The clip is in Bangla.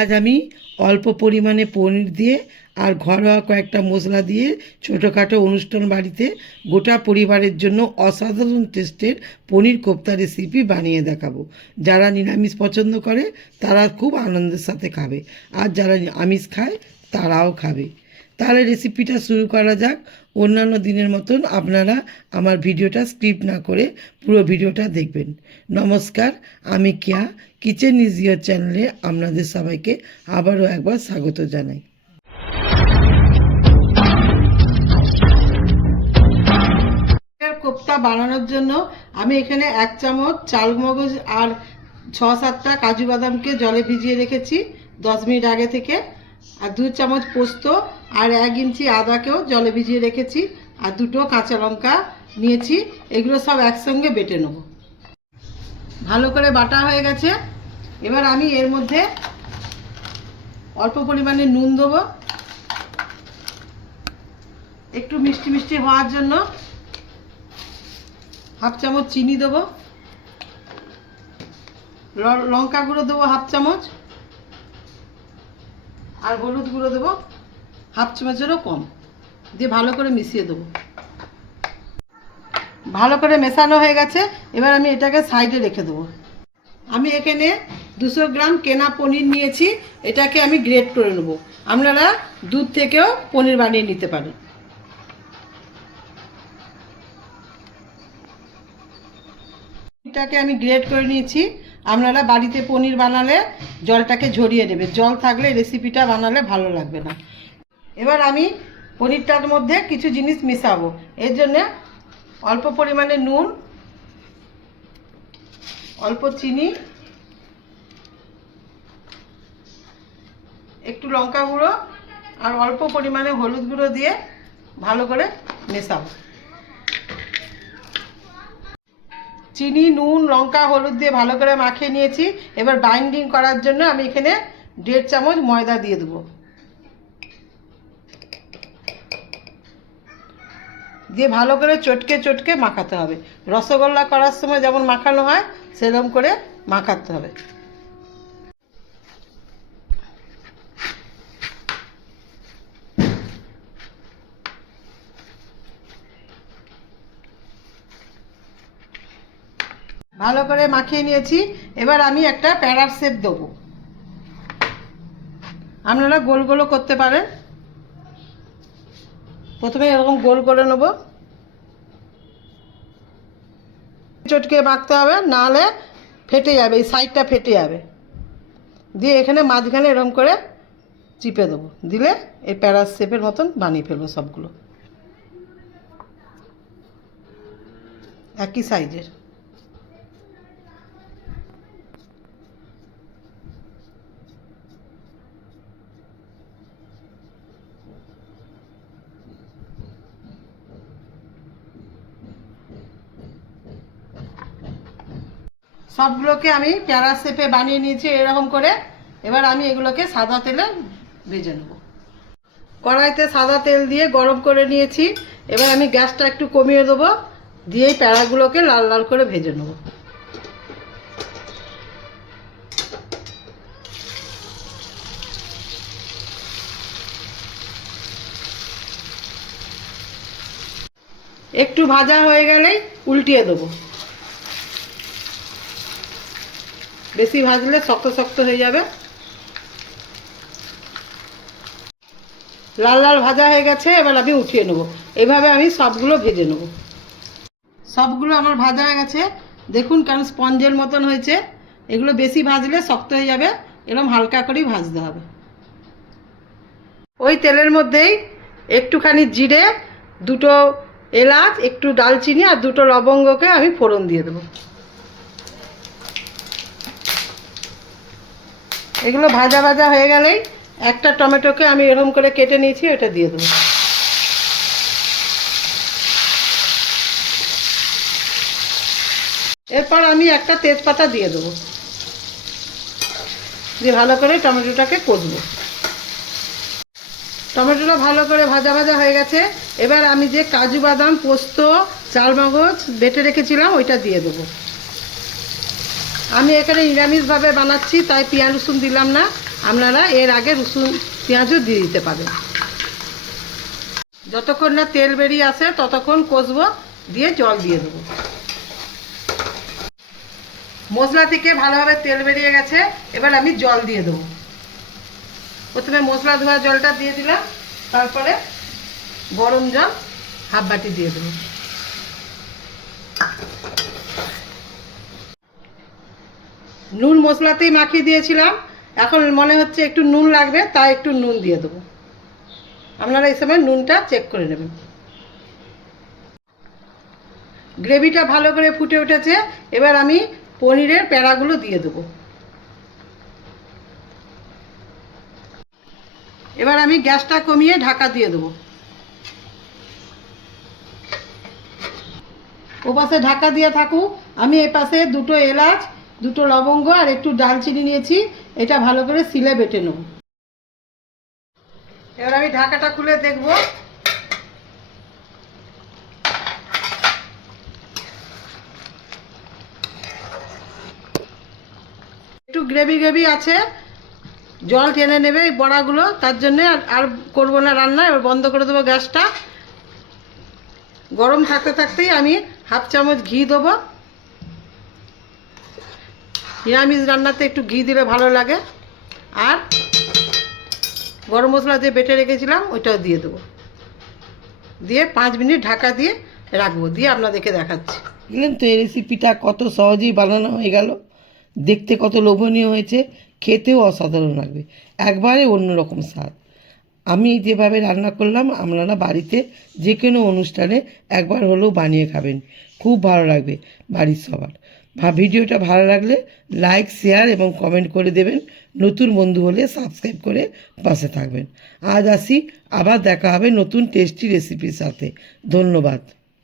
আজ আমি অল্প পরিমাণে পনির দিয়ে আর ঘরোয়া কয়েকটা মশলা দিয়ে ছোটোখাটো অনুষ্ঠান বাড়িতে গোটা পরিবারের জন্য অসাধারণ টেস্টের পনির কোপ্তা রেসিপি বানিয়ে দেখাবো। যারা নিরামিষ পছন্দ করে, তারা খুব আনন্দের সাথে খাবে। আর যারা আমিষ খায়, তারাও খাবে। তাহলে রেসিপিটা শুরু করা যাক। অন্যান্য দিনের মতন আপনারা আমার ভিডিওটা স্ক্রিপ্ট না করে পুরো ভিডিওটা দেখবেন। নমস্কার, আমি কিয়া। কিচেন ইজ ইয়ার চ্যানেলে আপনাদের সবাইকে আবারও একবার স্বাগত জানাই। কোপ্তা বানানোর জন্য আমি এখানে এক চামচ চাল মগজ আর ছ সাতটা কাজু বাদামকে জলে ভিজিয়ে রেখেছি দশ মিনিট আগে থেকে। আর দু চামচ পোস্ত আর এক ইঞ্চি আদাকেও জলে ভিজিয়ে রেখেছি, আর দুটো কাঁচা লঙ্কা নিয়েছি, এগুলো সব একসঙ্গে বেটে নেব। ভালো করে বাটা হয়ে গেছে। এবার আমি এর মধ্যে অল্প পরিমাণে নুন দেবো। একটু মিষ্টি মিষ্টি হওয়ার জন্য হাফ চামচ চিনি দেবো। লঙ্কা গুঁড়ো দেবো হাফ চামচ। আর হলুদ গুঁড়ো দেবো হাফ চামচেরও কম। দিয়ে ভালো করে মিশিয়ে দেবো। ভালো করে মেশানো হয়ে গেছে। এবার আমি এটাকে সাইডে রেখে দেবো। আমি এখানে দুশো গ্রাম কেনা পনির নিয়েছি। এটাকে আমি গ্রেট করে নেব। আপনারা দুধ থেকেও পনির বানিয়ে নিতে পারেন। এটাকে আমি গ্রেট করে নিয়েছি। আপনারা বাড়িতে পনির বানালে জলটাকে ঝরিয়ে নেবে জল থাকলে রেসিপিটা বানালে ভালো লাগবে না। এবার আমি পনিরটার মধ্যে কিছু জিনিস মেশাবো। এর জন্যে অল্প পরিমাণে নুন, অল্প চিনি, একটু লঙ্কা গুঁড়ো আর অল্প পরিমাণে হলুদ গুঁড়ো দিয়ে ভালো করে মেশাবো। চিনি, নুন, লঙ্কা, হলুদ দিয়ে ভালো করে মাখিয়ে নিয়েছি। এবার বাইন্ডিং করার জন্য আমি এখানে দেড় চামচ ময়দা দিয়ে দেবো। দিয়ে ভালো করে চটকে চটকে মাখাতে হবে। রসগোল্লা করার সময় যেমন মাখানো হয়, সেরকম করে মাখাতে হবে। ভালো করে মাখিয়ে নিয়েছি। এবার আমি একটা প্যারার শেপ দেবো। আপনারা গোল গোলও করতে পারেন। প্রথমে এরকম গোল করে নেব। চটকে বাঁকতে হবে, নাহলে ফেটে যাবে, এই সাইডটা ফেটে যাবে। দিয়ে এখানে মাঝখানে এরকম করে চিপে দেবো। দিলে এই প্যারাস শেপের মতন বানিয়ে ফেলব সবগুলো। একই সাইজের। সবগুলোকে আমি প্যারা শেপে বানিয়ে নিয়েছি এরকম করে। এবার আমি এগুলোকে সাদা তেলে ভেজে নেব। কড়াইতে সাদা তেল দিয়ে গরম করে নিয়েছি। এবার আমি গ্যাসটা একটু কমিয়ে দেবো দিয়ে প্যারাগুলোকে লাল লাল করে ভেজে নেব। একটু ভাজা হয়ে গেলেই উল্টিয়ে দেবো। বেশি ভাজলে শক্ত শক্ত হয়ে যাবে। লাল লাল ভাজা হয়ে গেছে, এবার আমি উঠিয়ে নেব। এভাবে আমি সবগুলো ভেজে নেব। সবগুলো আমার ভাজা হয়ে গেছে। দেখুন কেমন স্পঞ্জের মতন হয়েছে। এগুলো বেশি ভাজলে শক্ত হয়ে যাবে, এরকম হালকা করেই ভাজতে হবে। ওই তেলের মধ্যেই একটুখানি জিরে, দুটো এলাচ, একটু ডালচিনি আর দুটো লবঙ্গকে আমি ফোড়ন দিয়ে দেবো। এগুলো ভাজা ভাজা হয়ে গেলেই একটা টমেটোকে আমি এরকম করে কেটে নিয়েছি, ওটা দিয়ে দেবো। এরপর আমি একটা তেজপাতা দিয়ে দেবো। দিয়ে ভালো করে টমেটোটাকে কষবো। টমেটোটা ভালো করে ভাজা ভাজা হয়ে গেছে। এবার আমি যে কাজু বাদাম, পোস্ত, চালমগজ বেটে রেখেছিলাম, ওইটা দিয়ে দেবো। আমি এখানে নিরামিষভাবে বানাচ্ছি, তাই পেঁয়াজ, রসুন দিলাম না। আপনারা এর আগে রসুন, পেঁয়াজও দিয়ে দিতে পারেন। যতক্ষণ না তেল বেরিয়ে আসে, ততক্ষণ কষবো, দিয়ে জল দিয়ে দেবো। মশলা থেকে ভালোভাবে তেল বেরিয়ে গেছে, এবার আমি জল দিয়ে দেবো। প্রথমে মশলা ধোয়া জলটা দিয়ে দিলাম, তারপরে গরম জল, হাফ বাটি দিয়ে দেবো। নুন মশলাতেই মাখিয়ে দিয়েছিলাম। এখন মনে হচ্ছে একটু নুন লাগবে, তাই একটু নুন দিয়ে দেবো। আপনারা এই সময় নুনটা চেক করে নেবেন। গ্রেভিটা ভালো করে ফুটে উঠেছে, এবার আমি পনিরের প্যাড়াগুলো দিয়ে দেবো। এবার আমি গ্যাসটা কমিয়ে ঢাকা দিয়ে দেবো। ও পাশে ঢাকা দিয়ে থাকুক, আমি এ পাশে দুটো এলাচ দুটো লবঙ্গ আর একটু ডালচিনি নিয়েছি। এটা ভালো করে সিলে বেটে নেব। এবার আমি ঢাকাটা খুলে দেখব। একটু গ্রেভি গ্রেভি আছে। জল টেনে নেবে এই বড়াগুলো। তার জন্যে আর করব না রান্না। এবার বন্ধ করে দেবো গ্যাসটা। গরম থাকতে থাকতেই আমি হাফ চামচ ঘি দেবো। নিরামিষ রান্নাতে একটু ঘি দিলে ভালো লাগে। আর গরম মশলা যে বেটে রেখেছিলাম ওইটাও দিয়ে দেবো। দিয়ে পাঁচ মিনিট ঢাকা দিয়ে রাখব। দিয়ে আপনাদেরকে দেখাচ্ছি। বুঝলেন তো, এই রেসিপিটা কত সহজেই বানানো হয়ে গেল। দেখতে কত লোভনীয় হয়েছে, খেতেও অসাধারণ লাগবে। একবারে অন্যরকম স্বাদ। আমি যেভাবে রান্না করলাম, আপনারা বাড়িতে যে কোনো অনুষ্ঠানে একবার হলেও বানিয়ে খাবেন। খুব ভালো লাগবে বাড়ির সবার। ভিডিওটা ভালো লাগলে লাইক শেয়ার এবং কমেন্ট করে দেবেন। নতুন বন্ধু হলে সাবস্ক্রাইব করে পাশে থাকবেন। আজ আসি, আবার দেখা হবে নতুন টেস্টি রেসিপির সাথে। ধন্যবাদ।